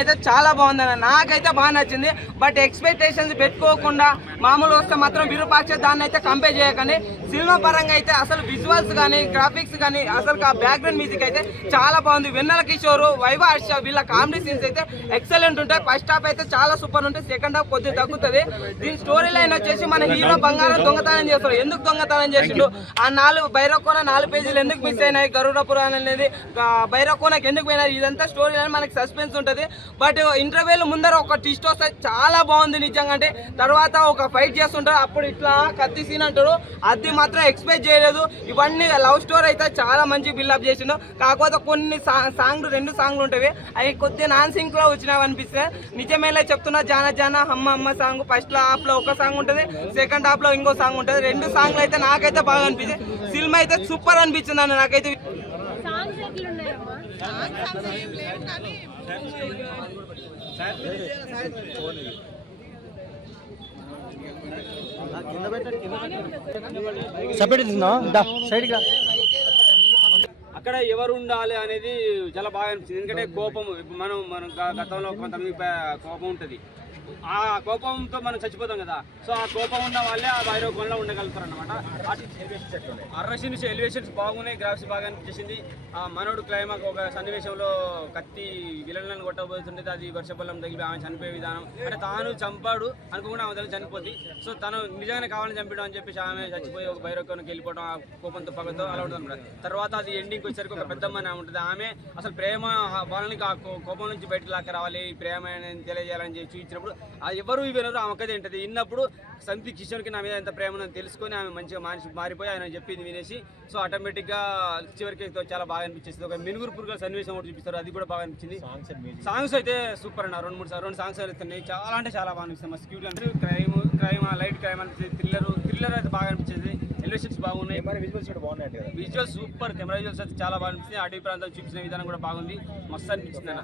అయితే చాలా బాగుందన్న, నాకైతే బాగా నచ్చింది. బట్ ఎక్స్పెక్టేషన్స్ పెట్టుకోకుండా మామూలు వస్తే మాత్రం విరూపాక్ష దాన్ని అయితే కంపేర్ చేయకండి. సినిమా పరంగా అయితే అసలు విజువల్స్ కానీ గ్రాఫిక్స్ కానీ అసలు బ్యాక్గ్రౌండ్ మ్యూజిక్ అయితే చాలా బాగుంది. వెన్నెల కిషోర్, వైవ హర్ష వీళ్ళ కామెడీ సీన్స్ అయితే ఎక్సలెంట్ ఉంటాయి. ఫస్ట్ హాఫ్ అయితే చాలా సూపర్ ఉంటుంది, సెకండ్ హాఫ్ కొద్దిగా తగ్గుతుంది. దీని స్టోరీ లైన్ వచ్చేసి మన హీరో బంగారం దొంగతనం చేస్తాడు. ఎందుకు దొంగతనం చేసిండు, ఆ 4 భైరవకోన 4 పేజీలు ఎందుకు మిస్ అయినాయి, గరుడ పురాణం అనేది భైరవకోనకి ఎందుకు పోయినాయి, ఇదంతా స్టోరీ లైన్ మనకి సస్పెన్స్ ఉంటుంది. బట్ ఇంటర్వ్యూల ముందర ఒక ట్విస్ట్ వస్తే చాలా బాగుంది నిజంగా. అంటే తర్వాత ఒక ఫైట్ చేస్తుంటారు, అప్పుడు ఇట్లా కత్తి సీన్ అంటారు, అది మాత్రం ఎక్స్పెక్ట్ చేయలేదు. ఇవన్నీ లవ్ స్టోరీ అయితే చాలా మంచి బిల్డప్ చేసిండు. కాకపోతే కొన్ని 2 సాంగ్లు ఉంటాయి, అవి కొద్దిగా నాన్ సింక్ లో వచ్చినవి అనిపిస్తే. నిజమేలా చెప్తున్నా, జాన జాన అమ్మ అమ్మ సాంగ్ ఫస్ట్ హాఫ్ లో ఒక సాంగ్ ఉంటుంది, సెకండ్ హాఫ్ లో ఇంకో సాంగ్ ఉంటుంది. 2 సాంగ్లు అయితే నాకైతే బాగా అనిపించింది. సినిమా అయితే సూపర్ అనిపించింది అన్న నాకైతే. అక్కడ ఎవరు ఉండాలి అనేది చాలా బాగా అనిపించింది. ఎందుకంటే కోపం, మనం గతంలో కొంతమంది కోపం ఉంటుంది, ఆ కోపంతో మనం చచ్చిపోతాం కదా. సో ఆ కోపం ఉన్న వాళ్ళే ఆ భైరవకోనలో ఉండగలుగుతారు అనమాట. ఎలివేషన్స్ బాగున్నాయి, గ్రాఫిక్స్ బాగా అనిపించింది. ఆ మనోడు క్లైమాక్ ఒక సన్నివేశంలో కత్తి విలన్లను కొట్టబోతుంటే అది వర్షబలం తగిలి ఆమె చనిపోయే విధానం, అంటే తాను చంపాడు అనుకోకుండా ఆమె తల్లి చనిపోద్ది. సో తను నిజంగానే కావాలని చంపడం అని చెప్పేసి ఆమె చచ్చిపోయి ఒక భైరవకోనకి వెళ్ళిపోవడం, ఆ కోపంతో పగతో అలా ఉంటుంది అనమాట. తర్వాత అది ఎండింగ్కి వచ్చేసరికి ఒక పెద్దమ్మని ఉంటుంది, ఆమె అసలు ప్రేమ వాళ్ళని ఆ కోపం నుంచి బయటకు లాక్క రావాలి, ప్రేమ తెలియజేయాలని చెప్పి చూపించినప్పుడు అది ఎవరు వినరు, ఆమెకైతే ఏంటది విన్నప్పుడు సంతి కిషోర్కి నా మీద ఎంత ప్రేమను తెలుసుకొని ఆమె మంచిగా మారిపోయి ఆయన చెప్పింది వినేసి, సో ఆటోమేటిక్గా చివరికి చాలా బాగా అనిపించేస్తుంది. ఒక మినుగురు పురుగు సన్నివేశం కూడా చూపిస్తారు, అది కూడా బాగా అనిపించింది. సాంగ్స్ అయితే సూపర్ అన్న, 2 సాంగ్స్ అయితే చాలా అంటే చాలా బాగా అనిపిస్తుంది. మస్తు క్యూట్ అంటే క్రైమ్ లైట్ క్రైమ్ అనిపిస్తుంది, థ్రిల్లర్ అయితే బాగా అనిపించింది. ఎలివేషన్స్ బాగున్నాయి, విజువల్స్ సూపర్, కెమెరా విజువల్స్ అయితే చాలా బాగా అనిపిస్తుంది. అడవి ప్రాంతాలు చూపించిన విధానం కూడా బాగుంది, మస్తు అనిపించింది అన్న.